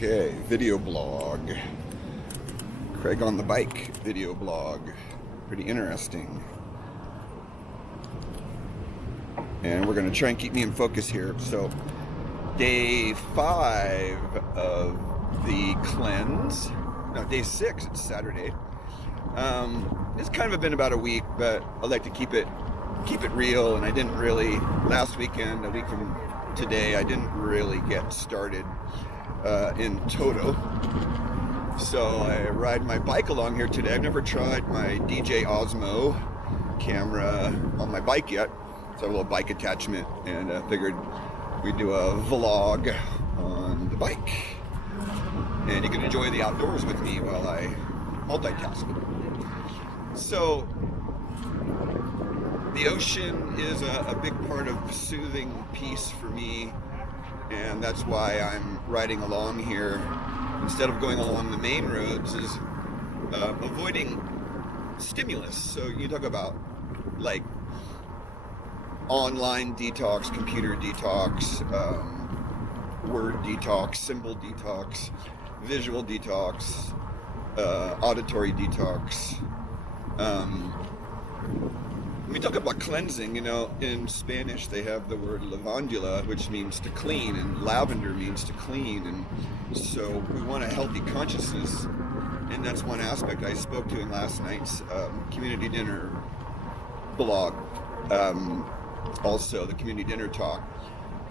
Okay, video blog. Craig on the bike video blog. Pretty interesting. And we're going to try and keep me in focus here. So, day 5 of the cleanse. No, day 6, it's Saturday. It's kind of been about a week, but I like to keep it real, and I didn't really, last weekend, a week from today, I didn't really get started in toto. So I ride my bike along here today. I've never tried my DJ Osmo camera on my bike yet. So I have a little bike attachment, and I figured we'd do a vlog on the bike. And you can enjoy the outdoors with me while I multitask. So the ocean is a big part of soothing peace for me, and that's why I'm riding along here instead of going along the main roads, is avoiding stimulus. So you talk about like online detox, computer detox, word detox, symbol detox, visual detox, auditory detox. When we talk about cleansing, in Spanish they have the word lavandula, which means to clean, and lavender means to clean, and so we want a healthy consciousness, and that's one aspect I spoke to in last night's community dinner blog. Also, the community dinner talk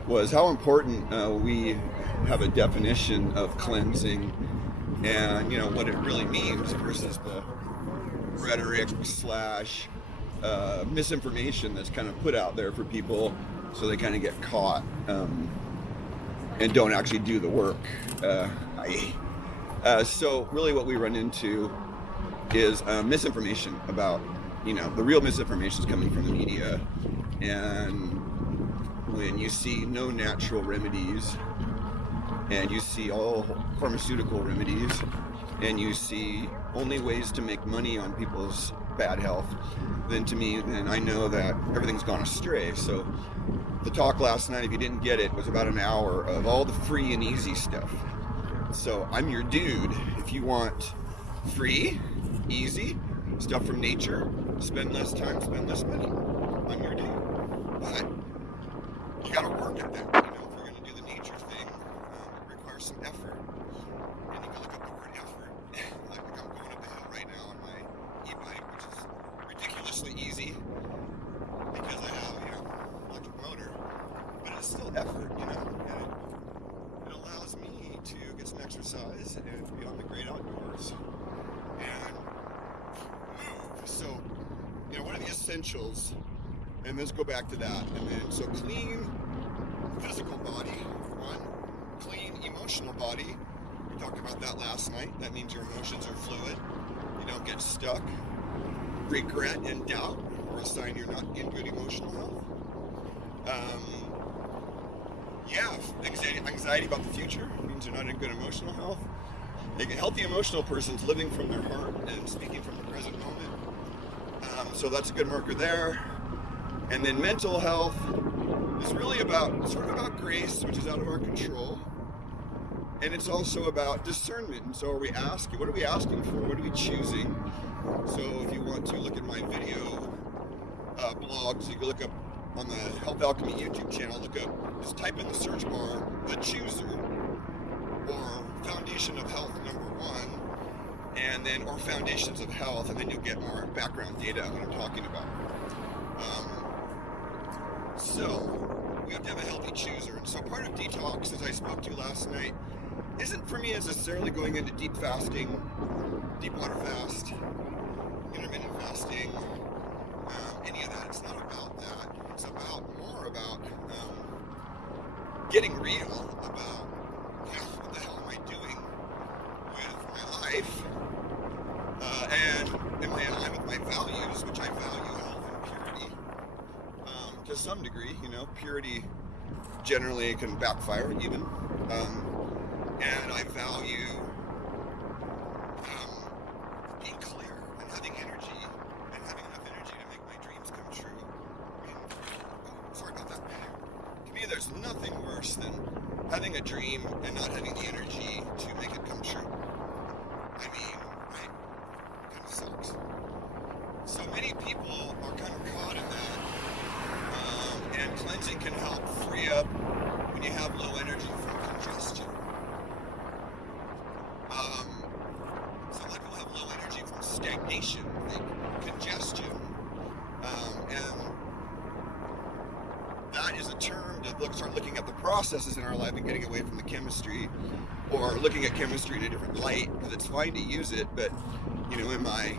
was how important we have a definition of cleansing, and what it really means versus the rhetoric / misinformation that's kind of put out there for people, so they kind of get caught and don't actually do the work. So really what we run into is misinformation about, the real misinformation is coming from the media. And when you see no natural remedies, and you see all pharmaceutical remedies, and you see only ways to make money on people's bad health, then I know that everything's gone astray. So the talk last night, if you didn't get it, was about an hour of all the free and easy stuff. So I'm your dude. If you want free, easy stuff from nature, spend less time, spend less money, I'm your dude. But you gotta work at that. If you're gonna do the nature thing, it requires some effort. And you can look up the word effort. Like I'm going up the hill right now on my Ebike, which is ridiculously easy because I have, electric motor, but it's still effort, and it allows me to get some exercise and be on the great outdoors and move. So, what are the essentials? And let's go back to that. And then, so clean physical body, one. Clean emotional body. We talked about that last night. That means your emotions are fluid. You don't get stuck. Regret and doubt are a sign you're not in good emotional health. Anxiety about the future means you're not in good emotional health. A healthy emotional person's living from their heart and speaking from the present moment. So that's a good marker there. And then mental health is really about grace, which is out of our control. And it's also about discernment. And so what are we asking for? What are we choosing? So if you want to look at my video blogs, you can look up on the Health Alkemy YouTube channel, just type in the search bar, The Chooser, or Foundation of Health #1, or Foundations of Health, and then you'll get more background data on what I'm talking about. So we have to have a healthy chooser. And so part of detox, as I spoke to last night, isn't for me necessarily going into deep fasting, deep water fast, intermittent fasting, any of that. It's not about that. It's more about getting real about what the hell am I doing with my life, and am I in line with my values, which I value health and purity to some degree. Purity generally can backfire even, and I value being clear and having energy and having enough energy to make my dreams come true. Sorry about that. To me, there's nothing worse than having a dream and not having the energy to make it come true. I mean, right? It kind of sucks. So many people are kind of caught in that. And cleansing can help free up when you have low energy from congestion. So a lot of people have low energy from stagnation, like congestion. And that is a term to start looking at the processes in our life and getting away from the chemistry, or looking at chemistry in a different light, because it's fine to use it, but am I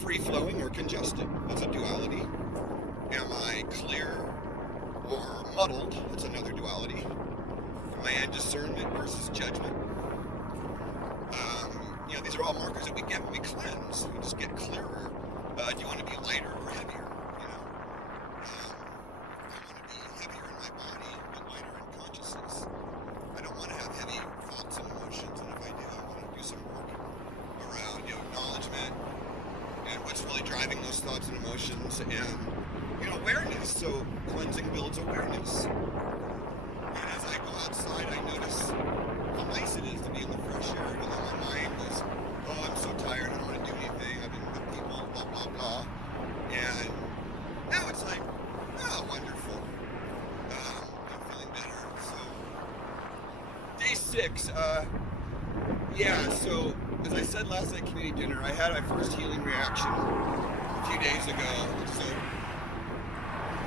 free-flowing or congested? That's a duality. Am I clear or muddled? That's another duality. Am I in discernment versus judgment? These are all markers that we get when we cleanse. We just get clearer. Do you want to be lighter or heavier? I want to be heavier in my body, but lighter in consciousness. I don't want to have heavy thoughts and emotions, and if I do, I want to do some work around acknowledgement and what's really driving those thoughts and emotions, and awareness. So cleansing builds awareness. And as I go outside, I notice how nice it is to be in the fresh air. Even though my mind was, I'm so tired, I don't want to do anything, I've been with people, blah, blah, blah. And now it's like, wonderful. I'm feeling better. So, day 6, so as I said last night at community dinner, I had my first healing reaction a few days ago. So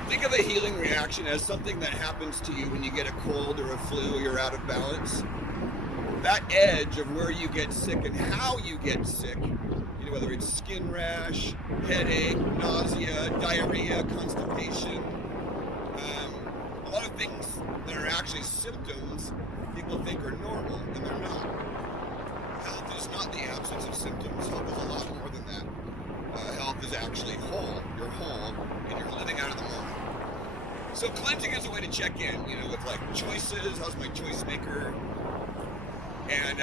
think of a healing reaction as something that happens to you when you get a cold or a flu or you're out of balance. That edge of where you get sick and how you get sick, whether it's skin rash, headache, nausea, diarrhea, constipation, a lot of things that are actually symptoms people think are normal, and they're not. Health is not the absence of symptoms. Health is a lot more than that. Health is actually whole. You're whole, and you're living out of the moment. So cleansing is a way to check in, with like choices. How's my choice maker? And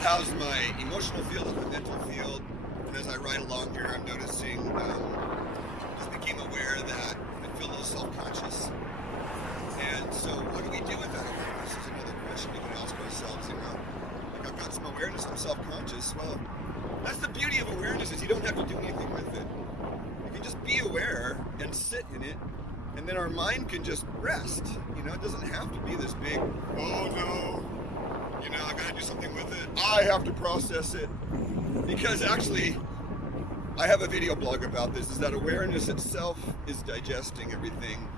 how's my emotional field, how's my mental field? And as I ride along here, I'm noticing, just became aware that I feel a little self-conscious. And so what do we do with that awareness is another question we can ask ourselves, Like I've got some awareness, I'm self-conscious. Well, that's the beauty of awareness, is you don't have to do anything with it. You can just be aware and sit in it, and then our mind can just rest. It doesn't have to be this big, oh no, I gotta do something with it. I have to process it. Because actually, I have a video blog about this, is that awareness itself is digesting everything.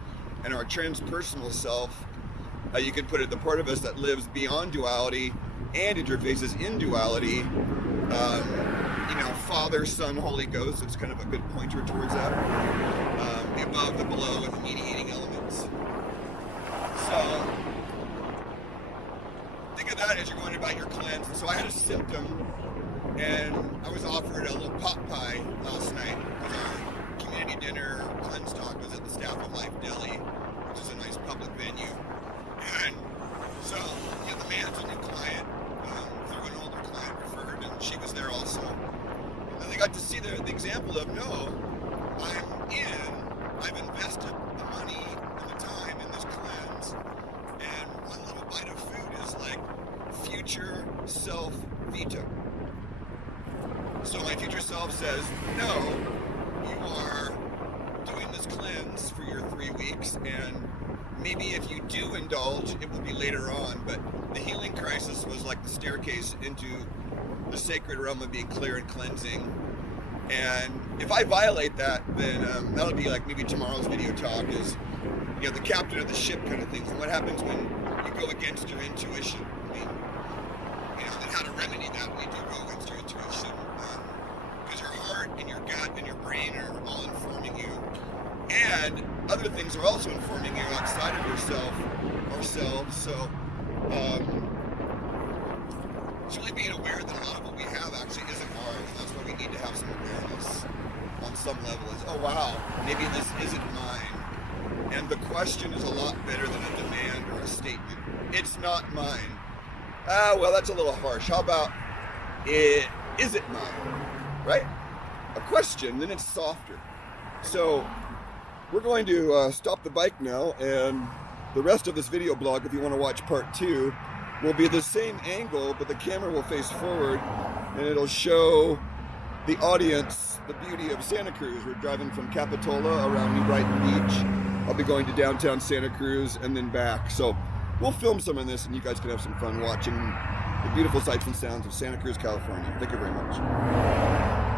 And our transpersonal self, you could put it, the part of us that lives beyond duality and interfaces in duality, Father, Son, Holy Ghost, it's kind of a good pointer towards that. The above, the below, and the mediating elements. So, think of that as you're going about your cleanse. So I had a symptom, and I was offered a little pot pie last night because our community dinner cleanse talk was at the Staff of Life Deli, which is a nice public venue. And so, the man's a new client, through an older client referred, and she was there also. And they got to see the example of, I've invested the money and the time in this cleanse, and one little bite of food is like future self veto. So my future self says, no, you are doing this cleanse for your 3 weeks, and maybe if you do indulge, it will be later on, but the healing crisis was like the staircase into the sacred realm of being clear and cleansing. And if I violate that, then that'll be like maybe tomorrow's video talk is, the captain of the ship kind of things. And what happens when you go against your intuition? And how to remedy that when you do go against your intuition. Because your heart and your gut and your brain are all informing you. And other things are also informing you outside of yourself, ourselves. So, it's really being aware that a lot of what we have actually isn't ours. And that's why we need to have some awareness on some level. Is, oh wow, maybe this isn't mine. And the question is a lot better than a demand or a statement. It's not mine. Well, that's a little harsh. How about, is it mine? Right? A question, then it's softer. So, we're going to stop the bike now, and the rest of this video blog, if you want to watch part 2, will be the same angle, but the camera will face forward, and it'll show the audience the beauty of Santa Cruz. We're driving from Capitola around New Brighton Beach. I'll be going to downtown Santa Cruz and then back. So we'll film some of this, and you guys can have some fun watching the beautiful sights and sounds of Santa Cruz, California. Thank you very much.